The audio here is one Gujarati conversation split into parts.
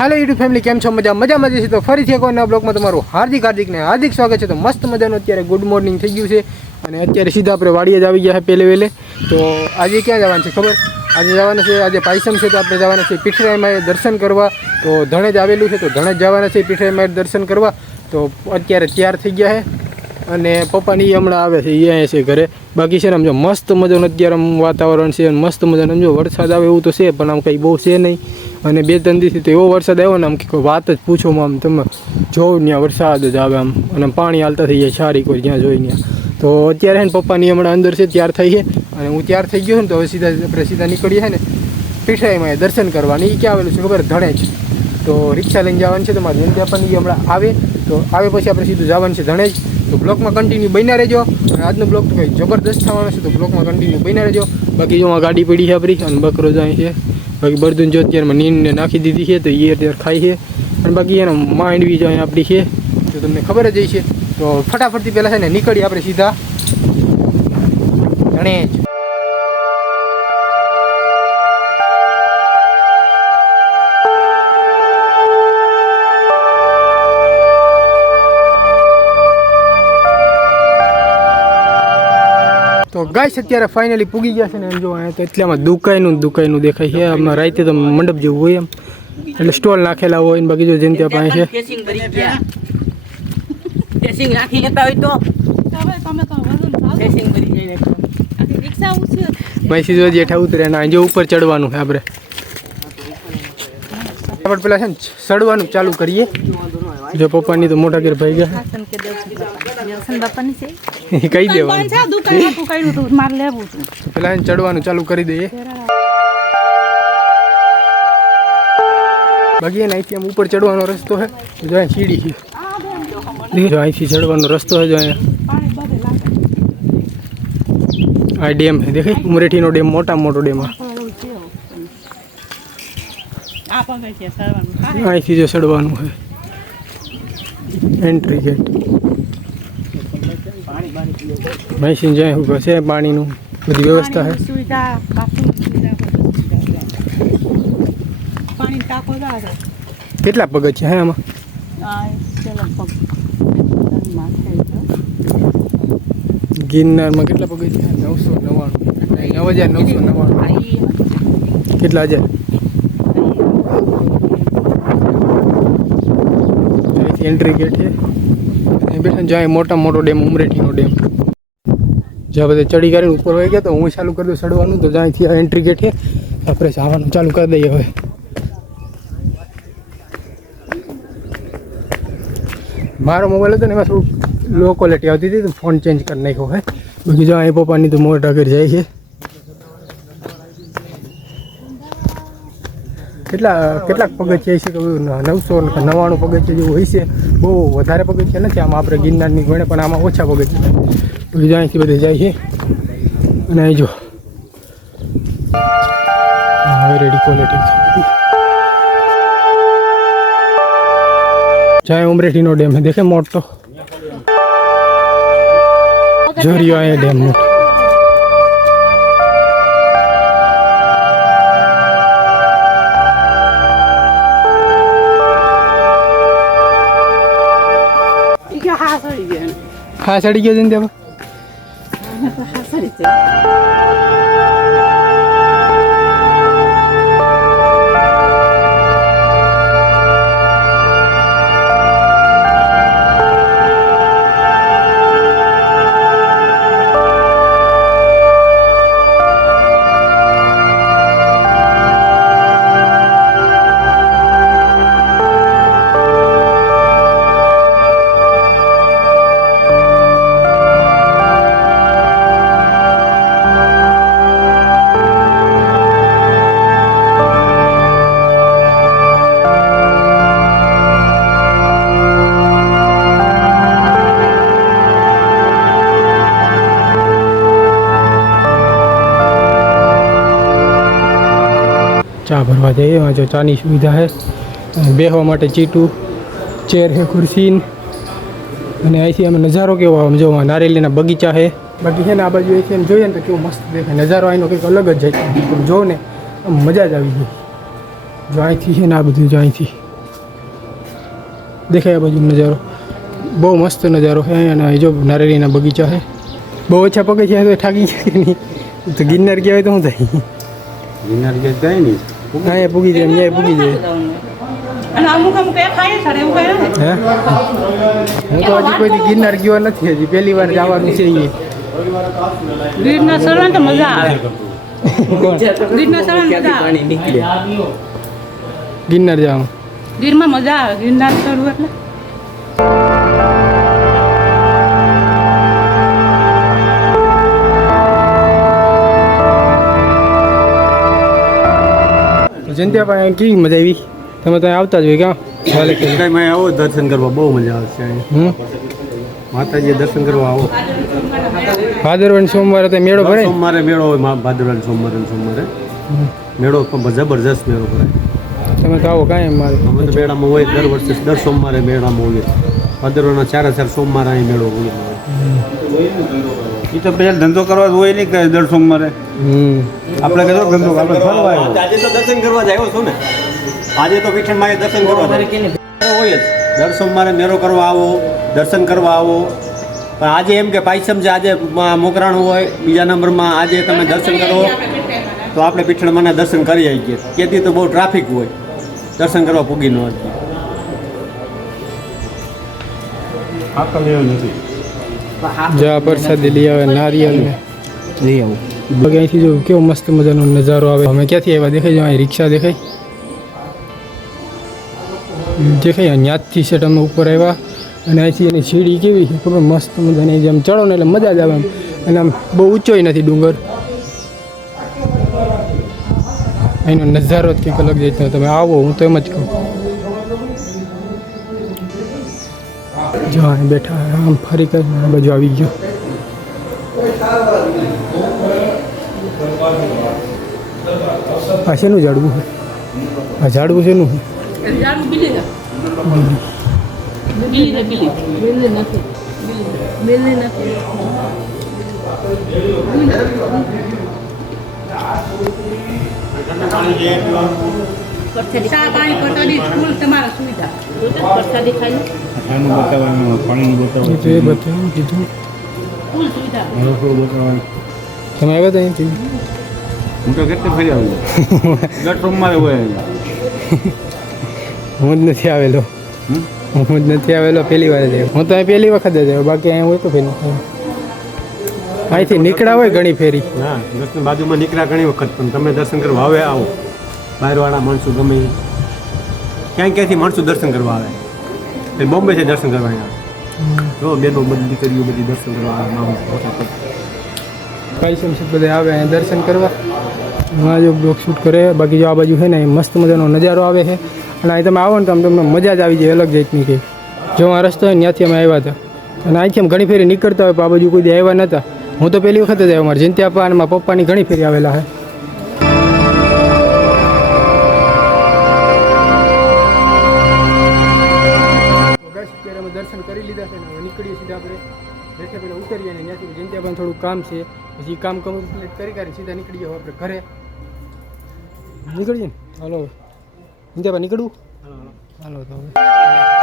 હાલો યુટ્યુબ ફેમિલી કેમ છો? મજા મજામાં છે તો ફરીથી એક નવા બ્લોગમાં તમારું હાર્દિક હાર્દિક ને હાર્દિક સ્વાગત છે. તો મસ્ત મજાનું અત્યારે ગુડ મોર્નિંગ થઈ ગયું છે. અને અત્યારે સીધા આપણે વાડીએ જ આવી ગયા છે પહેલે વહેલે. તો આજે ક્યાં જવાનું છે ખબર? આજે જવાનું છે, આજે પાયસમ છે, તો આપણે જવાના છે પીઠરાઈમાં દર્શન કરવા. તો ધણેજ આવેલું છે, તો ધણેજ જવાના છે પીઠરાઈમાં દર્શન કરવા. તો અત્યારે તૈયાર થઈ ગયા છે. અને પપ્પાની હમણાં આવે છે એ અહીંયા છે ઘરે. બાકી છે ને આમ જો મસ્ત મજાનું અત્યારે વાતાવરણ છે મસ્ત મજાનું આમ જો વરસાદ આવે એવું તો છે, પણ આમ કંઈ બહુ છે નહીં. અને બે, ત્રણ દિવસથી તો એવો વરસાદ આવ્યો ને આમ કે વાત જ પૂછો આમ તમે જોવ ત્યાં વરસાદ જ આવે આમ. અને પાણી હાલતા થઈ જાય સારી કોઈ જ્યાં જોઈ ત્યાં. તો અત્યારે ને પપ્પાની હમણાં અંદર છે, ત્યાર થઈ છે. અને હું ત્યાર થઈ ગયો ને તો હવે સીધા આપણે સીધા નીકળીએ ને પીઠાઈમાં દર્શન કરવાની. એ ક્યાં આવેલું છે ખબર? ધણે જ. તો રિક્ષા લઈને જવાનું છે તો ત્યાં આપણને ઈ હમણાં આવે. તો આવે પછી આપણે સીધું જવાનું છે ધણેજ તો બ્લોકમાં કન્ટિન્યુ બન્યા રહેજો. અને આજનો બ્લોક તો કંઈ જબરદસ્ત થવાનો છે તો બ્લોકમાં કન્ટિન્યુ બન્યા રહેજો. બાકી જો ગાડી પડી છે આપણી, અને બકરો જાય છે. બાકી બળદુન જો અત્યારમાં નીંદને નાખી દીધી છે, તો એ અત્યારે ખાય છે. અને બાકી એનો માંડવી જો આપણી છે. તો તમને ખબર જ છે તો ફટાફટથી પહેલાં છે ને નીકળીએ આપણે સીધા. ધણેજ ગાઈસ અત્યારે ફાઇનલી પૂગી ગયા છે ને એમ જો અહીંયા તો એટલામાં દુકાઈનું દુકાઈનું દેખાય છે. આમાં રાતે તો મંડપ જેવું હોય એમ. એટલે સ્ટોલ નાખેલા હોય ને બાકી જો જેમ ત્યાં પાસે છે. કેસિંગ રાખી લેતા હોય તો. જો જેઠા ઉતરે ને જો ઉપર ચડવાનું છે આપણે. આપણે પેલા છે ને ચડવાનું ચાલુ કરીએ. જો પપ્પાની તો મોટા ઘેર ભાઈ ગયા છે કહી દેવાનું. છે દુકાન આખું કર્યું તું મારે લેવું હતું પેલા એને ચડવાનું ચાલુ કરી દઈએ બાકી એને અહીંથી આમ ઉપર ચડવાનો રસ્તો છે જો અહીં સીડી છે. જો અહીંથી ચડવાનો રસ્તો છે જો અહીંયા. આ ડેમ છે દેખાય? ઉમરેઠીનો ડેમ મોટા મોટો ડેમ આ. અહીંથી જો ચડવાનું છે એન્ટ્રી ગેટ મહેસીન જાય શું છે પાણીનું બધી વ્યવસ્થા છે સુવિધા પાણી ટાંકો કેટલા પગથિયા હે આમાં ગિરનારમાં કેટલા પગ છે નવસો નવ્વાણું નવ હજાર નવસો નવ્વાણું કેટલા હજાર એન્ટ્રી ગેટ છે અહીં બેઠા જાય મોટા મોટો ડેમ, ઉમરેઠીનો ડેમ. જ્યાં બધે ચડી કરીને ઉપર વહી ગયા તો હું ચાલુ કરી દઉં ચડવાનું, તો જ્યાંથી આ એન્ટ્રી ગેટ છે, આપણે જવાનું ચાલુ કરી દઈએ હવે. મારો મોબાઈલ હતો ને એમાં થોડુંક લો ક્વોલિટી આવતી હતી, તો ફોન ચેન્જ કરી નાખ્યો હોય બીજું જો અહીં પપ્પાની તો મોટા ઘર જાય છે. કેટલા કેટલાક પગથિયા છે કે નવસો નવ્વાણું પગથિયા જેવું હોય છે. બહુ વધારે પગથિયા નથી આમાં આપણે ગિરનારની ગણે પણ આમાં ઓછા પગથિયા પછી અહીંથી બધે જાય છે. અને અહીં જો. હવે રેડી ક્વોલિટી જાય ઉમરેઠીનો ડેમ. છે દેખે મોટો? જોરિયો અહીંયા ડેમ મોટો. હા ચડી ગયો છે ને ત્યાં ચા ભરવા જઈએ. એમાં જો ચાની સુવિધા છે. અને બેસવા માટે ચીટું, ચેર છે ખુરશી અને અહીંથી અમે નજારો કેવો આમ જો આ નારેલીના બગીચા છે. બાકી છે ને આ બાજુ અહીંથી એમ જોઈએ ને તો કેવો મસ્ત દેખાય. નજારો અહીંનો કંઈક અલગ જ જાય. તમે જો ને, આમ મજા જ આવી ગઈ. જો અહીંથી છે ને આ બધું, જો અહીંથી. દેખાય આ બાજુ નજારો. બહુ મસ્ત નજારો છે અને અહીં જો નારેલીના બગીચા છે. બહુ ઓછા પગે છે તો થાકી જાય કે નહીં. તો ગિરનાર કહેવાય તો શું થાય? ગિરનાર કે જાય નહીં. અહીંયા પૂગી જાય. અહીંયા પૂગી જાય. હે હું? તો હજી કોઈ દી ગિરનાર ગયો નથી હજી પહેલી વાર જવાનું છે એ ગિરનાર સર તો મજા આવે. ગિરનાર સર મજા આવે. ગિરનાર જવાનું ગીરમાં મજા આવે ગિરનાર સર એટલે. જયંતિયા પાસે કેવી મજા આવી? તમે ત્યાં આવતા જ હોય ક્યાં? કે આવો દર્શન કરવા બહુ મજા આવશે માતાજી દર્શન કરવા આવો. ભાદરવન સોમવારે તો મેળો ભરે? સોમવારે મેળો હોય ભાદરવન સોમવારે સોમવારે. મેળો પણ જબરજસ્ત મેળો ભરાય. તમે તો આવો કાંઈ મારે. અમે તો મેળામાં હોય દર વર્ષે દર સોમવારે મેળામાં હોઈએ. ભાદરવાના ચારે ચાર સોમવારે અહીં મેળો હોય એ તો પછી ધંધો કરવા હોય નહીં કે દર સોમવારે. આપણે કહેતો ધંધો આપણે ફરવા આવ્યો. આજે તો દર્શન કરવા જ આવ્યો છું ને. આજે તો પીઠણમાં દર્શન કરવા હોય જ. દર સોમવારે મેળો કરવા આવો દર્શન કરવા આવો. પણ આજે એમ કે પાયસમ છે આજે મોકરાણું હોય બીજા નંબરમાં આજે તમે દર્શન કરો તો આપણે પીઠણમાંના દર્શન કરી આવીએ. કેતી તો બહુ ટ્રાફિક હોય. દર્શન કરવા પૂગી ન હતી. આ એવું નથી. જા પ્રસાદી લઈ આવે નારિયેલ લઈ આવું. અહીંથી જો કેવો મસ્ત મજાનો નજારો આવે. અમે ક્યાંથી આવ્યા? દેખાય જો અહીં રિક્ષા દેખાય. દેખાય ત્યાંથી સેટ અમે ઉપર આવ્યા. અને અહીંથી એની સીડી કેવી છે ખબર? મસ્ત મજાની જેમ ચડો ને એટલે મજા જ આવે એમ. અને આમ બહુ ઊંચોય નથી ડુંગર. અહીંનો નજારો જ કંઈક અલગ જાય તમે આવો હું તો એમ જ કહું. જો બેઠા આમ ફરી કરીને આ આવી ગયો. આ ઝાડવું છે? આ ઝાડવું શેનું છે? ચા પાણી પટોડી ફૂલ તમારા સુવિધા. પ્રસાદી ખાઈ શાનું બતાવવાનું પાણીનું એ એ બતાવવાનું કીધું. ફૂલ સુવિધા. બતાવવાનું. તમે આવ્યા હતા અહીંથી? હું તો કેટલી ફરી આવું. દર સોમવારે હું જ નથી આવેલો. હું જ નથી આવેલો પહેલી વાર જ હું તો અહીં પહેલી વખત જ આવ્યો બાકી અહીંયા હોય તો પહેલી અહીંથી નીકળ્યા હોય ઘણી ફેરી. ના દર્શન બાજુમાં નીકળ્યા ઘણી વખત પણ તમે દર્શન કરવા આવે આવો. બહારવાળા માણસો ગમે. ક્યાંય ક્યાંયથી માણસો દર્શન કરવા આવે. એ બોમ્બેથી દર્શન કરવા આવે જો બેનો બધી દીકરીઓ બધી દર્શન કરવા આવે મામા પગ. કાલસમ બધા આવે અહીં દર્શન કરવા. માં જો બ્લોક શૂટ કરે, બાકી જો આ બાજુ છે ને મસ્ત મજાનો નજારો આવે છે. અને અહીં તમે આવો ને તો આમ તમને મજા જ આવી જાય અલગ જાતની કંઈ. જો આ રસ્તો હોય ને, ત્યાંથી અમે આવ્યા હતા. અને અહીંથી આમ ઘણી ફેરી નીકળતા હોય આ બાજુ કોઈ આવ્યા નહોતા હું તો પહેલી વખત જ આવ્યો મારા જયંતિ આપવા અને મારા પપ્પાની ઘણી ફેરી આવેલા છે. નીકળીએ સીધા આપણે. બેઠે પહેલાં ઉતરીએ ને ત્યાંથી જયંતિ પણ થોડું કામ છે. પછી કામ કમ્પ્લીટ કરી કરી સીધા નીકળીએ હવે આપણે ઘરે. નીકળીએ ને? હાલો જયંતિ નીકળવું? હાલો તો હવે.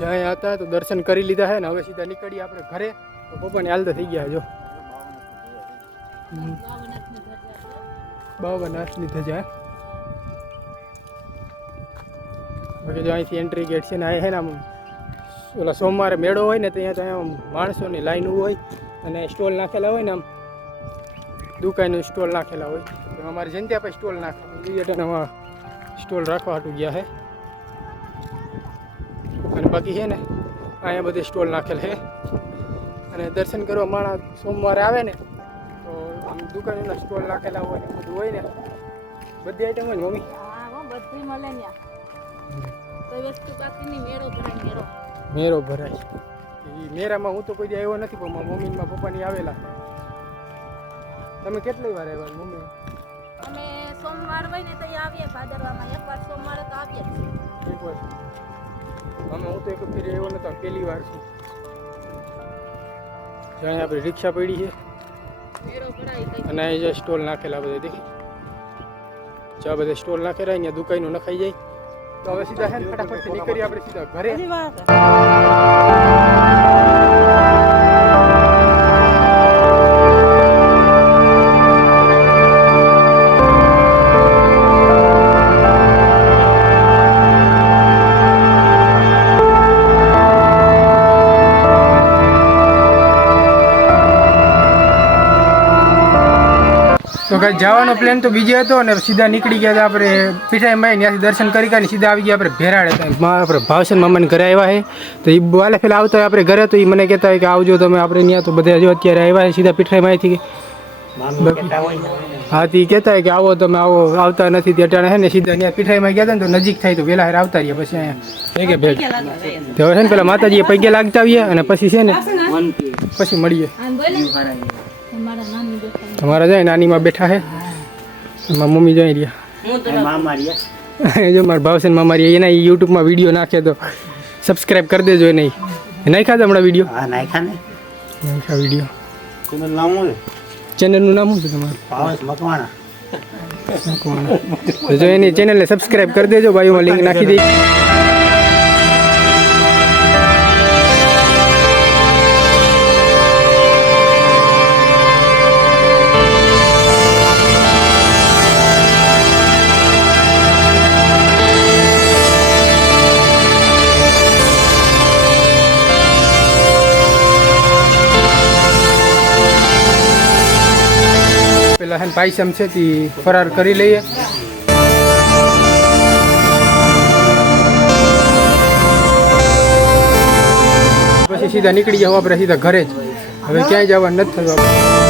જ્યાં હતા તો દર્શન કરી લીધા છે ને હવે સીધા નીકળીએ આપણે ઘરે. તો પપ્પાને હાલતા થઈ ગયા જો. બાવન હાથની ધજા. બાકી જો અહીંથી એન્ટ્રી ગેટ છે ને અહીં છે ને આમ ઓલા સોમવારે મેળો હોય ને ત્યાં ત્યાં આમ માણસોની લાઈન હોય અને સ્ટોલ નાખેલા હોય ને આમ દુકાનનું સ્ટોલ નાખેલા હોય. તો અમારે ત્યાં આપણે સ્ટોલ નાખેલા સ્ટોલ રાખવા હાટું ગયા છે અને બાકી છે ને અહીંયા બધે સ્ટોલ નાખેલ છે. અને દર્શન કરવા માણસ સોમવારે આવે ને તો આમ દુકાનના સ્ટોલ નાખેલા હોય ને બધું હોય ને બધી આઈટમ હોય ને મમ્મી? બધી મળે મેળો મેરો ભરાય. એ મેરામાં હું તો કોઈ આવ્યો નથી પણ મારા મમ્મી ને મારા પપ્પાની આવેલા. તમે કેટલી વાર આવ્યા મમ્મી? અમે સોમવાર હોય ને તો આવીએ ભાદરવામાં. એકવાર સોમવારે તો આવીએ. જ અમે હું તો એક ફેરી આવ્યો નતો, પહેલી વાર છું. જ્યાં આપણી રિક્ષા પડી છે, અને અહીં જે સ્ટોલ નાખેલા બધા, દેખી? જ્યાં બધા સ્ટોલ નાખેલા, અહીંયા દુકાનો નખાઈ જાય. તો હવે સીધા હે ફટાફટ નીકળી આપણે સીધા ઘરે. તો કાંઈ જવાનો પ્લાન તો બીજો હતો અને સીધા નીકળી ગયા હતા આપણે પીઠાઈમાં ત્યાંથી દર્શન કરી ગયા સીધા આવી ગયા આપણે ભેરાડ હતા. આપણે ભાવસન મામાને ઘરે આવ્યા છે તો એ વાલે પેલા આવતા હોય આપણે ઘરે તો એ મને કહેતા હોય કે આવજો તમે આપણે ત્યાં તો બધા જો અત્યારે આવ્યા છે સીધા પીઠાઈમાંથી હા તે કહેતા હોય કે આવો તમે આવો આવતા નથી તે અટાણે છે ને સીધા ત્યાં પીઠાઈમાં ગયા હતા ને તો નજીક થાય તો વેલા હેર આવતા રહીએ પછી અહીંયા. કે ભેટ તો હવે છે ને પેલા માતાજીએ પગે લાગતા આવીએ અને પછી છે ને પછી મળીએ. તમારા જાય નાનીમાં બેઠા છે એમાં મમ્મી જોઈ રહ્યા. જો મારા ભાવસેન મામા રહ્યા. એના યુટ્યુબમાં વીડિયો નાખે તો સબસ્ક્રાઇબ કરી દેજો એ નહીં નાખ્યા હતા હમણાં વીડિયો હા નાખ્યા ને. નાખ્યા વીડિયો ચેનલનું નામ શું છે? તમારું? પાવસ મકવાણા. તો જો એની ચેનલને સબસ્ક્રાઇબ કરી દેજો. બાયુમાં લિંક નાખી દઈ હે પાયસમ છે તે ફરાર કરી લઈએ. પછી સીધા નીકળી જાવ આપણે સીધા ઘરે જ. હવે ક્યાંય જવાનું નથી થતું